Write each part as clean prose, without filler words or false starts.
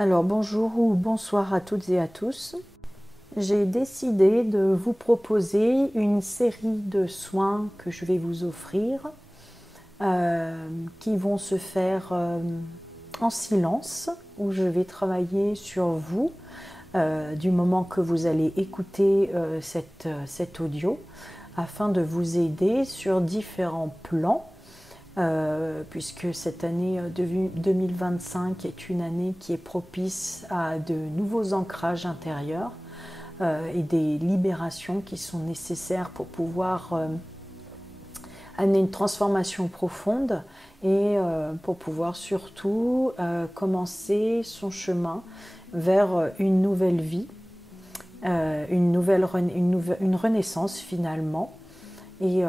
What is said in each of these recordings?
Alors bonjour ou bonsoir à toutes et à tous. J'ai décidé de vous proposer une série de soins que je vais vous offrir qui vont se faire en silence, où je vais travailler sur vous du moment que vous allez écouter cet audio afin de vous aider sur différents plans. Puisque cette année 2025 est une année qui est propice à de nouveaux ancrages intérieurs et des libérations qui sont nécessaires pour pouvoir amener une transformation profonde et pour pouvoir surtout commencer son chemin vers une nouvelle vie, une renaissance finalement. Et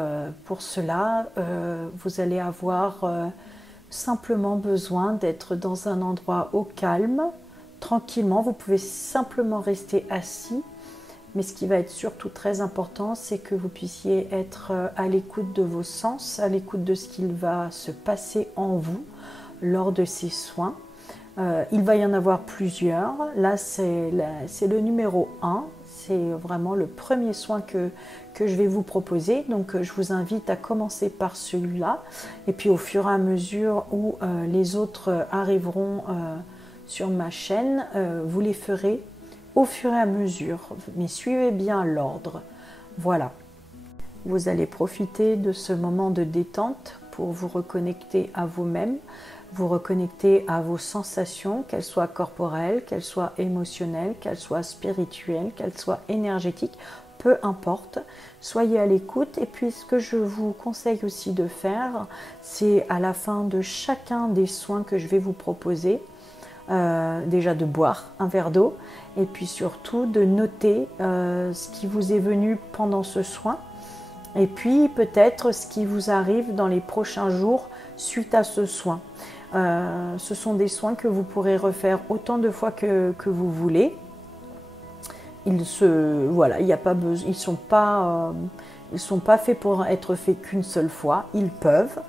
pour cela, vous allez avoir simplement besoin d'être dans un endroit au calme, tranquillement. Vous pouvez simplement rester assis. Mais ce qui va être surtout très important, c'est que vous puissiez être à l'écoute de vos sens, à l'écoute de ce qu'il va se passer en vous lors de ces soins. Il va y en avoir plusieurs. Là, c'est le numéro 1. C'est vraiment le premier soin que je vais vous proposer. Donc, je vous invite à commencer par celui-là. Et puis, au fur et à mesure où les autres arriveront sur ma chaîne, vous les ferez au fur et à mesure. Mais suivez bien l'ordre. Voilà. Vous allez profiter de ce moment de détente pour vous reconnecter à vous-même, vous reconnecter à vos sensations, qu'elles soient corporelles, qu'elles soient émotionnelles, qu'elles soient spirituelles, qu'elles soient énergétiques, peu importe. Soyez à l'écoute. Et puis ce que je vous conseille aussi de faire, c'est à la fin de chacun des soins que je vais vous proposer, déjà de boire un verre d'eau et puis surtout de noter ce qui vous est venu pendant ce soin. Et puis peut-être ce qui vous arrive dans les prochains jours suite à ce soin. Ce sont des soins que vous pourrez refaire autant de fois que vous voulez. Voilà, il y a pas besoin, ils sont pas faits pour être faits qu'une seule fois. Ils peuvent,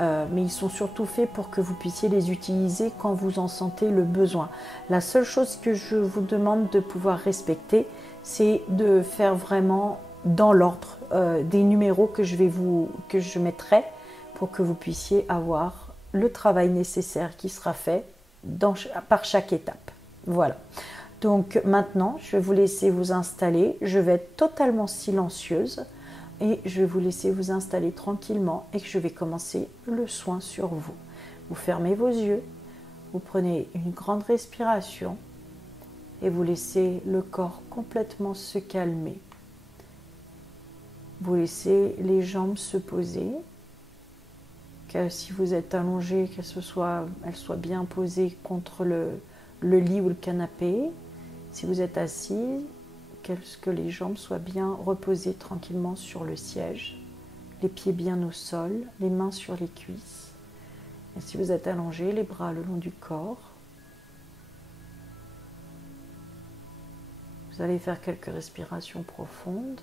mais ils sont surtout faits pour que vous puissiez les utiliser quand vous en sentez le besoin. La seule chose que je vous demande de pouvoir respecter, c'est de faire vraiment dans l'ordre des numéros que je mettrai pour que vous puissiez avoir le travail nécessaire qui sera fait par chaque étape. Voilà. Donc maintenant, je vais vous laisser vous installer. Je vais être totalement silencieuse et je vais vous laisser vous installer tranquillement et que je vais commencer le soin sur vous. Vous fermez vos yeux, vous prenez une grande respiration et vous laissez le corps complètement se calmer. Vous laissez les jambes se poser, que si vous êtes allongé, qu'elles soient bien posées contre le lit ou le canapé. Si vous êtes assis, que les jambes soient bien reposées tranquillement sur le siège, les pieds bien au sol, les mains sur les cuisses. Et si vous êtes allongé, les bras le long du corps. Vous allez faire quelques respirations profondes.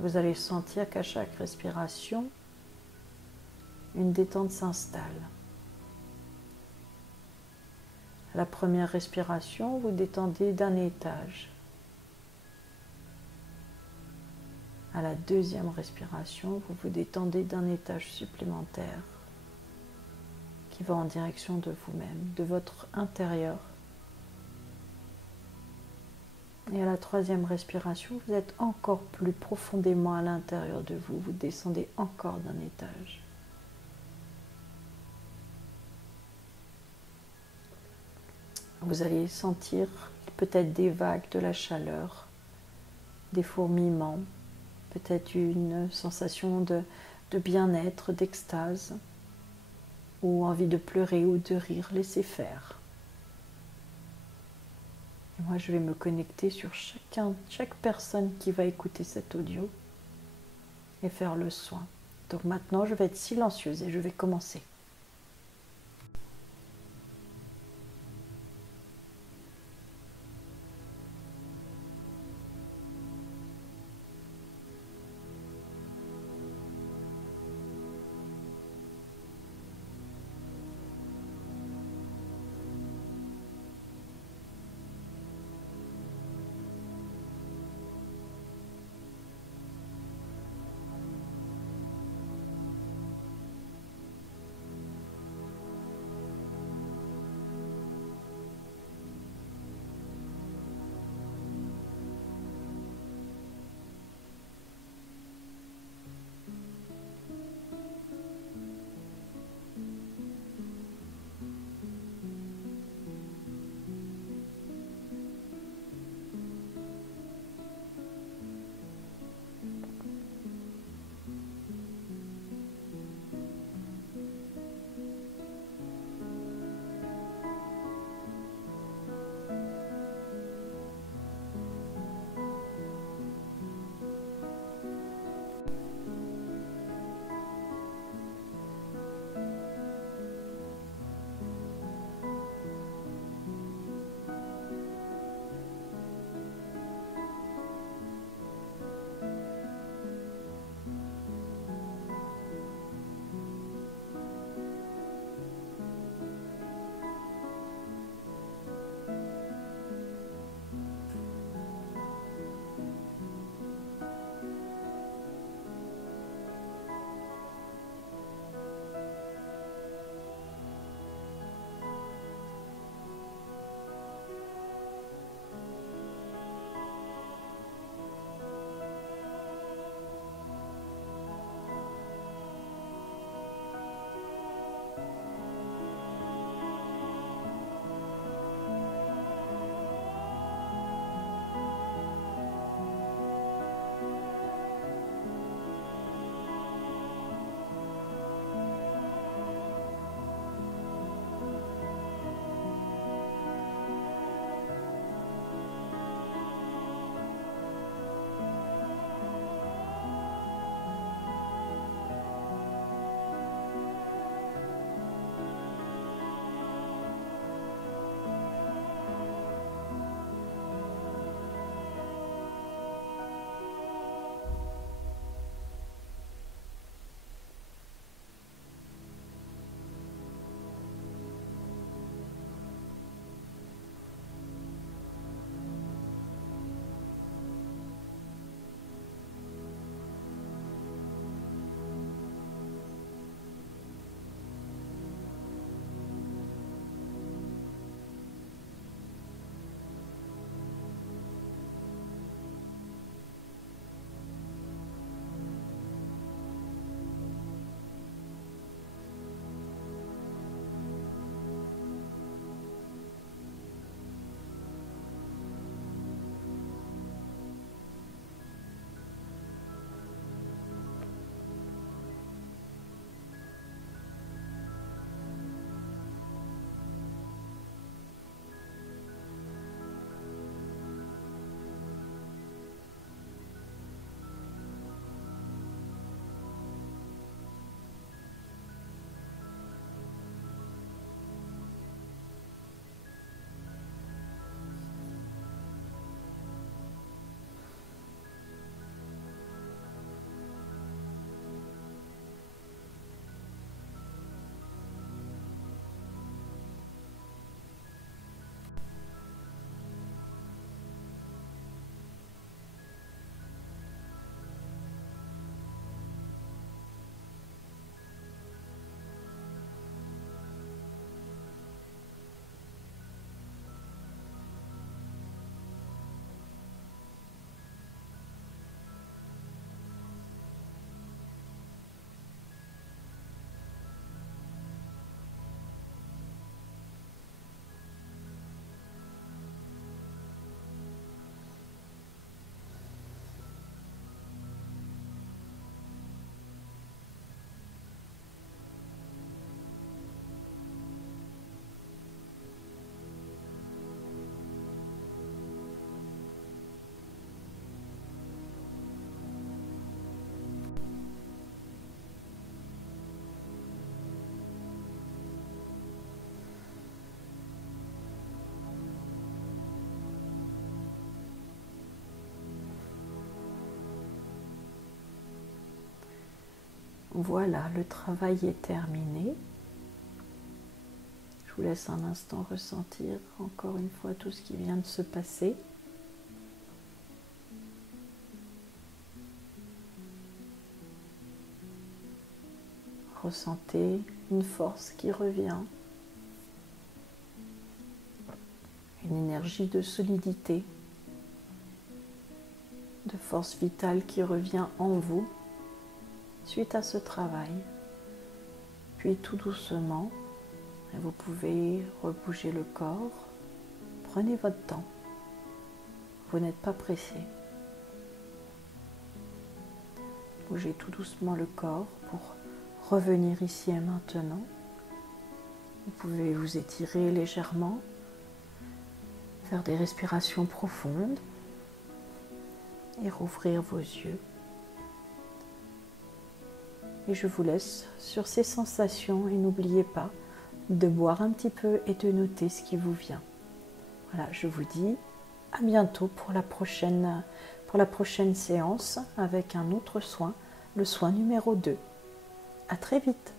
Vous allez sentir qu'à chaque respiration, une détente s'installe. À la première respiration, vous détendez d'un étage. À la deuxième respiration, vous vous détendez d'un étage supplémentaire qui va en direction de vous-même, de votre intérieur. Et à la troisième respiration, vous êtes encore plus profondément à l'intérieur de vous. Vous descendez encore d'un étage. Vous allez sentir peut-être des vagues de la chaleur, des fourmillements, peut-être une sensation de bien-être, d'extase, ou envie de pleurer ou de rire. Laissez faire. Et moi, je vais me connecter sur chaque personne qui va écouter cet audio et faire le soin. Donc maintenant, je vais être silencieuse et je vais commencer. Voilà, le travail est terminé. Je vous laisse un instant ressentir encore une fois tout ce qui vient de se passer. Ressentez une force qui revient, une énergie de solidité, de force vitale qui revient en vous suite à ce travail. Puis tout doucement, vous pouvez rebouger le corps. Prenez votre temps. Vous n'êtes pas pressé. Bougez tout doucement le corps pour revenir ici et maintenant. Vous pouvez vous étirer légèrement, faire des respirations profondes et rouvrir vos yeux. Et je vous laisse sur ces sensations et n'oubliez pas de boire un petit peu et de noter ce qui vous vient. Voilà, je vous dis à bientôt pour la prochaine séance avec un autre soin, le soin numéro 2. À très vite.